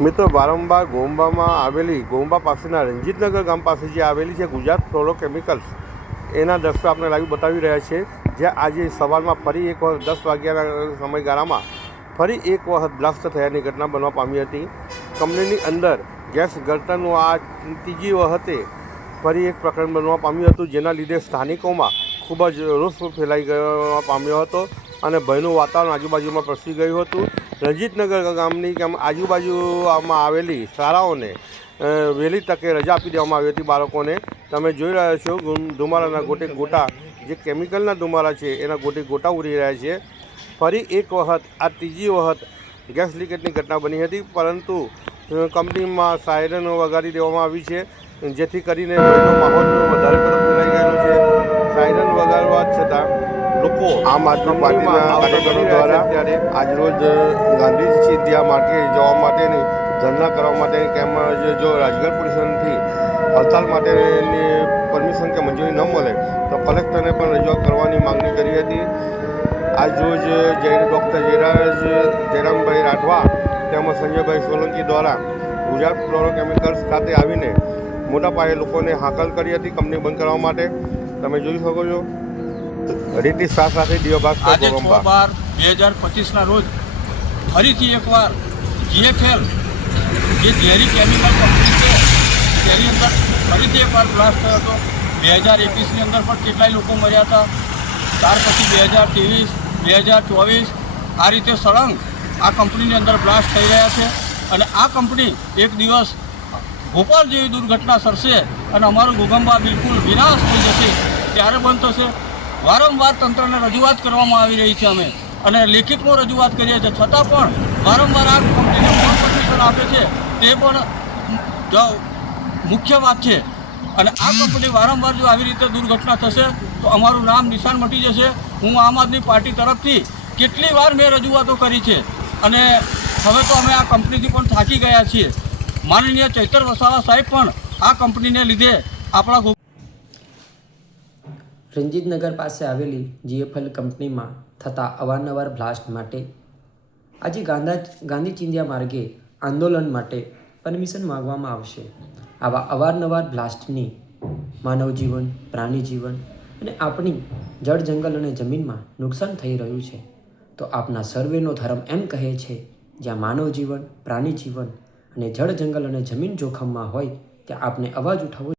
મિત્રો, વારંવાર ગોંબામાં આવેલી ગોંબા પાસેના રણજીતનગર ગામ પાસે જે આવેલી છે ગુજરાત ફ્લોરોકેમિકલ્સ, એના દ્રશ્યો આપણે લાઈવ બતાવી રહ્યા છે. જ્યાં આજે સવારમાં ફરી એક વખત 10 વાગ્યાના સમયગાળામાં ફરી એક વખત બ્લાસ્ટ થયાની ઘટના બનવા પામી હતી. કંપનીની અંદર ગેસ ગળતરનું આ ત્રીજી વખતે ફરી એક પ્રકરણ બનવા પામ્યું હતું, જેના લીધે સ્થાનિકોમાં ખૂબ જ રોષ ફેલાઈ ગયો પામ્યો હતો અને ભયનું વાતાવરણ આજુબાજુમાં પ્રસરી ગયું હતું. રણજીતનગર ગામની આજુબાજુમાં આવેલી શાળાઓને વહેલી તકે રજા આપી દેવામાં આવી હતી બાળકોને. તમે જોઈ રહ્યા છો ધુમાડાના ગોટે ગોટા, જે કેમિકલના ધુમાડા છે એના ગોટે ગોટા ઉડી રહ્યા છે. ફરી એક વખત આ ત્રીજી વખત ગેસ લીકેજની ઘટના બની હતી, પરંતુ કંપનીમાં સાયરન વગાડી દેવામાં આવી છે, જેથી કરીને ભયનો માહોલ વધારે તરફ ફેલાઈ ગયેલો છે. સાયરન વગાડવા છતાં લોકો આમ આદમી પાર્ટીના કાર્યકરો દ્વારા આજરોજ ગાંધી ચિંધ્યા માર્ગે જવા માટેની ધરણા કરવા માટેની તેમજ જો રાજગઢ પોલીસથી હડતાલ માટેની પરમિશન કે મંજૂરી ન મળે તો કલેક્ટરને પણ રજૂઆત કરવાની માંગણી કરી હતી. આજરોજ ડૉક્ટર જયરામભાઈ રાઠવા તેમજ સંજયભાઈ સોલંકી દ્વારા ગુજરાત ફ્લોરોકેમિકલ્સ ખાતે આવીને મોટા પાયે લોકોને હાકલ કરી હતી કંપની બંધ કરવા માટે. તમે જોઈ શકો છો. રીતિ શાહ સાથે દિવ્ય ભાસ્કર, આજે 6/12/2025 રોજ ફરીથી એકવાર GFL જે ઝેરી કેમિકલ કંપની છે તેની અંદર ફરીથી એકવાર બ્લાસ્ટ થયો હતો. 2021ની અંદર પણ કેટલાય લોકો મર્યા હતા. ત્યાર પછી 2023, 2024 આ રીતે સળંગ આ કંપનીની અંદર બ્લાસ્ટ થઈ રહ્યા છે. અને આ કંપની એક દિવસ ભોપાલ જેવી દુર્ઘટના સરશે અને અમારું ઘોઘંબા બિલકુલ વિનાશ થઈ જશે ત્યારે બંધ થશે. વારંવાર તંત્રને રજૂઆત કરવામાં આવી રહી છે અમે, અને લેખિતમાં રજૂઆત કરીએ છીએ, છતાં પણ વારંવાર આ કંપનીને કોણ પરમિશન આપે છે તે પણ મુખ્ય વાત છે. અને આ કંપની વારંવાર જો આવી રીતે દુર્ઘટના થશે તો અમારું નામ નિશાન મટી જશે. હું આમ આદમી પાર્ટી તરફથી કેટલી વાર મેં રજૂઆતો કરી છે અને હવે તો અમે આ કંપનીથી પણ થાકી ગયા છીએ. માનનીય ચૈતર વસાવા સાહેબ પણ આ કંપનીને લીધે આપણા રણજીતનગર પાસે આવેલી GFL કંપનીમાં થતા અવારનવાર બ્લાસ્ટ માટે આજે ગાંધી ચિંધ્યા માર્ગે આંદોલન માટે પરમિશન માગવામાં આવશે. આવા અવારનવાર બ્લાસ્ટની માનવ જીવન, પ્રાણી જીવન અને આપણી જળ, જંગલ અને જમીનમાં નુકસાન થઈ રહ્યું છે. તો આપના સર્વેનો ધર્મ એમ કહે છે, જ્યાં માનવ જીવન, પ્રાણી જીવન અને જળ, જંગલ અને જમીન જોખમમાં હોય ત્યાં આપને અવાજ ઉઠાવવો